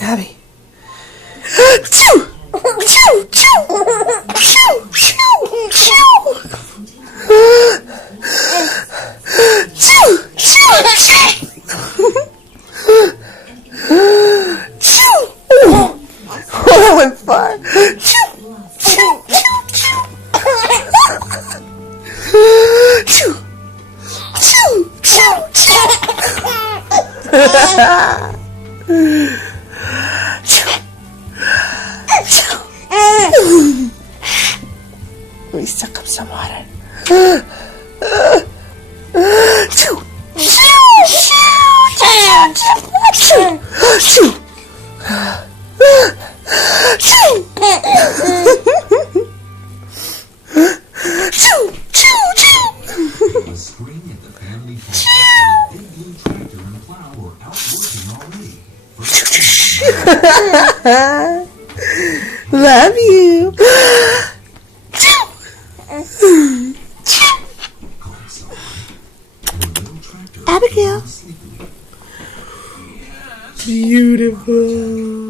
Abby. Choo! Choo! Choo! Choo! Choo! Choo! Choo! Choo! Choo! Oh, that went far. Choo! Choo! Choo! Choo! Choo! Choo! Choo! Let me suck up some water. Choo! Choo! Choo! Choo! Choo! Choo! Choo! Choo! A screen at the family farm. Big blue tractor and plow were out working already. Love you. Abigail. Beautiful.